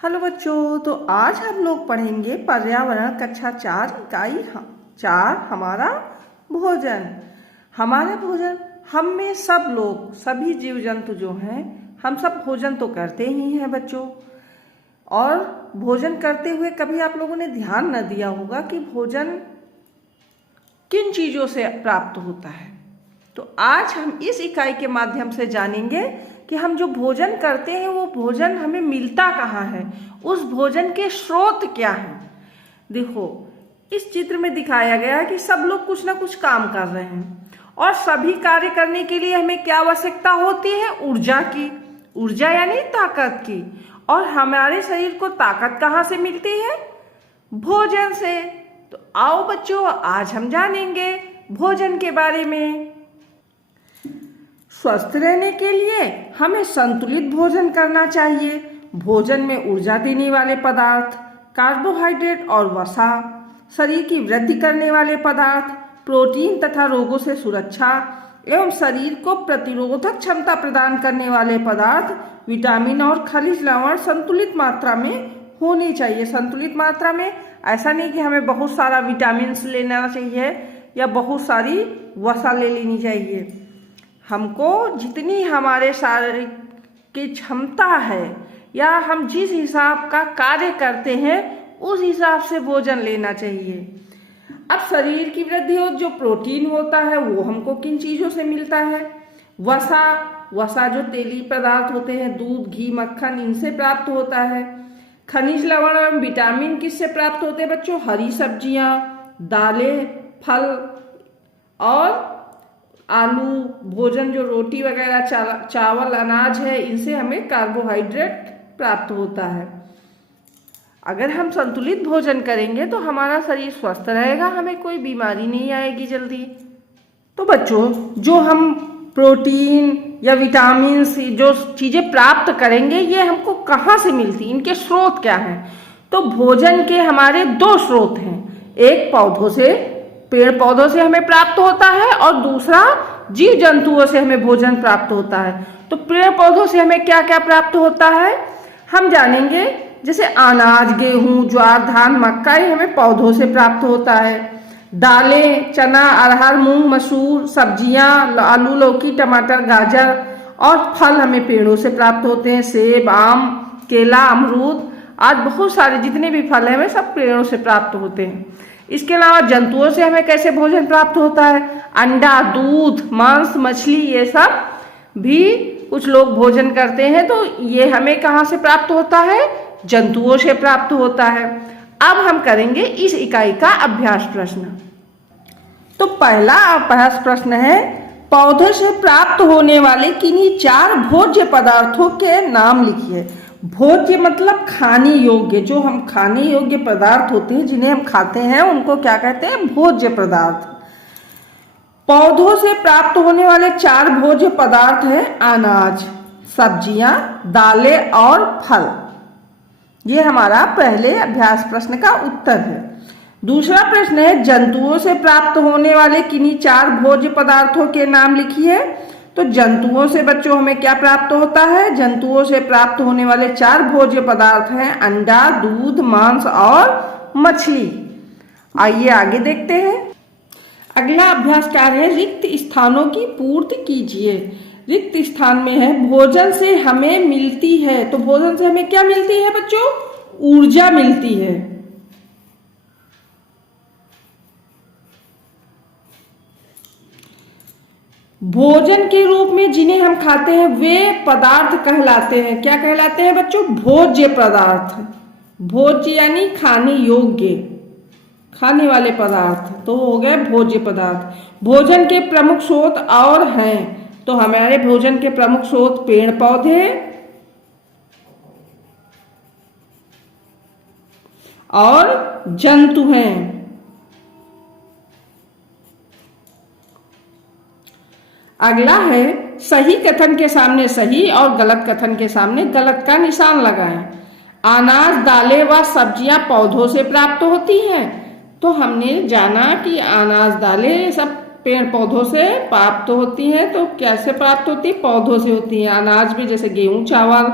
Hello बच्चों, तो आज हम लोग पढ़ेंगे पर्यावरण कक्षा 4 इकाई 4 हमारा भोजन। हमारा भोजन हम में सब लोग, सभी जीव जंतु जो हैं, हम सब भोजन तो करते ही हैं बच्चों। और भोजन करते हुए कभी आप लोगों ने ध्यान न दिया होगा कि भोजन किन चीज़ों से प्राप्त होता है। तो आज हम इस इकाई के माध्यम से जानेंगे कि हम जो भोजन करते हैं वो भोजन हमें मिलता कहाँ है, उस भोजन के स्रोत क्या हैं। देखो, इस चित्र में दिखाया गया है कि सब लोग कुछ ना कुछ काम कर रहे हैं और सभी कार्य करने के लिए हमें क्या आवश्यकता होती है? ऊर्जा की। ऊर्जा यानी ताकत की। और हमारे शरीर को ताकत कहाँ से मिलती है? भोजन से। तो आओ बच्चों, आज हम जानेंगे भोजन के बारे में। स्वस्थ रहने के लिए हमें संतुलित भोजन करना चाहिए। भोजन में ऊर्जा देने वाले पदार्थ, कार्बोहाइड्रेट और वसा, शरीर की वृद्धि करने वाले पदार्थ, प्रोटीन तथा रोगों से सुरक्षा एवं शरीर को प्रतिरोधक क्षमता प्रदान करने वाले पदार्थ, विटामिन और खनिज लवण संतुलित मात्रा में होनी चाहिए। संतुलित मात्रा में ऐसा नहीं कि हमें बहुत सारा विटामिन लेना चाहिए या बहुत सारी वसा ले लेनी चाहिए। हमको जितनी हमारे शारीरिक की क्षमता है या हम जिस हिसाब का कार्य करते हैं उस हिसाब से भोजन लेना चाहिए। अब शरीर की वृद्धि और जो प्रोटीन होता है वो हमको किन चीज़ों से मिलता है? वसा जो तेली पदार्थ होते हैं, दूध, घी, मक्खन, इनसे प्राप्त होता है। खनिज लवण एवं विटामिन किससे प्राप्त होते हैं बच्चों? हरी सब्जियां, दालें, फल और आलू, भोजन जो रोटी वगैरह, चावल, अनाज है, इनसे हमें कार्बोहाइड्रेट प्राप्त होता है। अगर हम संतुलित भोजन करेंगे तो हमारा शरीर स्वस्थ रहेगा, हमें कोई बीमारी नहीं आएगी जल्दी। तो बच्चों, जो हम प्रोटीन या विटामिन सी जो चीज़ें प्राप्त करेंगे ये हमको कहाँ से मिलती, इनके स्रोत क्या हैं? तो भोजन के हमारे दो स्रोत हैं। एक पौधों से, पेड़ पौधों से हमें प्राप्त होता है और दूसरा जीव जंतुओं से हमें भोजन प्राप्त होता है। तो पेड़ पौधों से हमें क्या क्या प्राप्त होता है हम जानेंगे। जैसे अनाज, गेहूं, ज्वार, धान, मक्का, ये हमें पौधों से प्राप्त होता है। दालें, चना, अरहर, मूंग, मसूर, सब्जियां, आलू, लौकी, टमाटर, गाजर और फल हमें पेड़ों से प्राप्त होते हैं। सेब, आम, केला, अमरूद, आज बहुत सारे जितने भी फल हैं हमें सब पेड़ों से प्राप्त होते हैं। इसके अलावा जंतुओं से हमें कैसे भोजन प्राप्त होता है? अंडा, दूध, मांस, मछली, ये सब भी कुछ लोग भोजन करते हैं। तो ये हमें कहाँ से प्राप्त होता है? जंतुओं से प्राप्त होता है। अब हम करेंगे इस इकाई का अभ्यास प्रश्न। तो पहला अभ्यास प्रश्न है, पौधे से प्राप्त होने वाले किन्हीं 4 भोज्य पदार्थों के नाम लिखिए। भोज्य मतलब खाने योग्य, जो हम खाने योग्य पदार्थ होते हैं जिन्हें हम खाते हैं उनको क्या कहते हैं? भोज्य पदार्थ। पौधों से प्राप्त होने वाले 4 भोज्य पदार्थ हैं अनाज, सब्जियां, दालें और फल। ये हमारा पहले अभ्यास प्रश्न का उत्तर है। दूसरा प्रश्न है, जंतुओं से प्राप्त होने वाले किन्हीं 4 भोज्य पदार्थों के नाम लिखिए। तो जंतुओं से बच्चों हमें क्या प्राप्त होता है? जंतुओं से प्राप्त होने वाले 4 भोज्य पदार्थ हैं अंडा, दूध, मांस और मछली। आइए आगे देखते हैं। अगला अभ्यास कार्य है, रिक्त स्थानों की पूर्ति कीजिए। रिक्त स्थान में है, भोजन से हमें मिलती है। तो भोजन से हमें क्या मिलती है बच्चों? ऊर्जा मिलती है। भोजन के रूप में जिन्हें हम खाते हैं वे पदार्थ कहलाते हैं। क्या कहलाते हैं बच्चों? भोज्य पदार्थ। भोज्य यानी खाने योग्य, खाने वाले पदार्थ तो हो गए भोज्य पदार्थ। भोजन के प्रमुख स्रोत और हैं, तो हमारे भोजन के प्रमुख स्रोत पेड़ पौधे और जंतु हैं। अगला है, सही कथन के सामने सही और गलत कथन के सामने गलत का निशान लगाएं। अनाज, दालें व सब्जियां पौधों से प्राप्त होती हैं। तो हमने जाना कि अनाज, दालें सब पेड़ पौधों से प्राप्त होती हैं। तो कैसे प्राप्त होती है? पौधों से होती है। अनाज में जैसे गेहूं, चावल,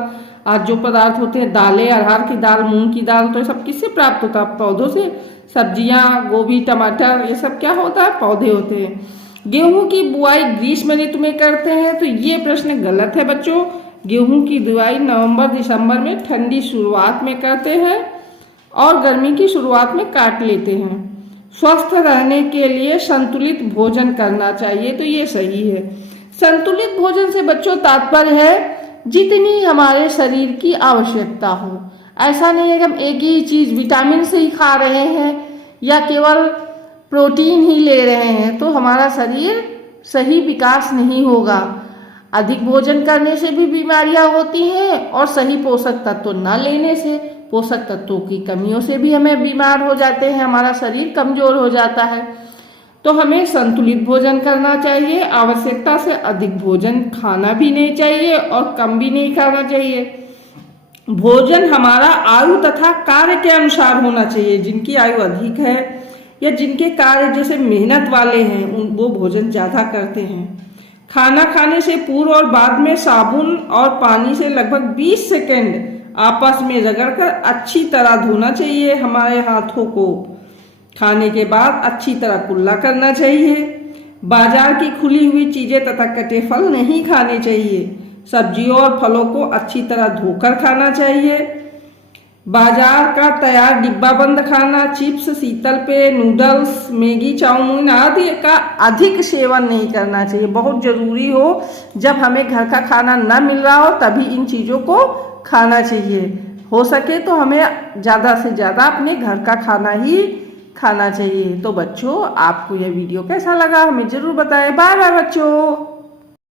आज जो पदार्थ होते हैं दालें, अरहर की दाल, मूंग की दाल, तो ये सब किससे प्राप्त होता है? पौधों से। सब्जियां, गोभी, टमाटर, ये सब क्या होता है? पौधे होते हैं। गेहूं की बुआई ग्रीष्म ऋतु में करते हैं, तो ये प्रश्न गलत है बच्चों। गेहूं की बुआई नवंबर दिसंबर में ठंडी शुरुआत में करते हैं और गर्मी की शुरुआत में काट लेते हैं। स्वस्थ रहने के लिए संतुलित भोजन करना चाहिए, तो ये सही है। संतुलित भोजन से बच्चों तात्पर्य है जितनी हमारे शरीर की आवश्यकता हो। ऐसा नहीं है कि हम एक ही चीज विटामिन से ही खा रहे हैं या केवल प्रोटीन ही ले रहे हैं तो हमारा शरीर सही विकास नहीं होगा। अधिक भोजन करने से भी बीमारियां होती हैं और सही पोषक तत्व न लेने से, पोषक तत्वों की कमियों से भी हमें बीमार हो जाते हैं, हमारा शरीर कमजोर हो जाता है। तो हमें संतुलित भोजन करना चाहिए। आवश्यकता से अधिक भोजन खाना भी नहीं चाहिए और कम भी नहीं खाना चाहिए। भोजन हमारा आयु तथा कार्य के अनुसार होना चाहिए। जिनकी आयु अधिक है या जिनके कार्य जैसे मेहनत वाले हैं वो भोजन ज़्यादा करते हैं। खाना खाने से पूर्व और बाद में साबुन और पानी से लगभग 20 सेकेंड आपस में रगड़कर अच्छी तरह धोना चाहिए हमारे हाथों को। खाने के बाद अच्छी तरह कुल्ला करना चाहिए। बाजार की खुली हुई चीजें तथा कटे फल नहीं खाने चाहिए। सब्जियों और फलों को अच्छी तरह धोकर खाना चाहिए। बाजार का तैयार डिब्बा बंद खाना, चिप्स, शीतल पेय, नूडल्स, मैगी, चाउमीन आदि का अधिक सेवन नहीं करना चाहिए। बहुत जरूरी हो जब हमें घर का खाना न मिल रहा हो तभी इन चीज़ों को खाना चाहिए। हो सके तो हमें ज़्यादा से ज़्यादा अपने घर का खाना ही खाना चाहिए। तो बच्चों आपको यह वीडियो कैसा लगा हमें ज़रूर बताएं। बाय बाय बच्चों।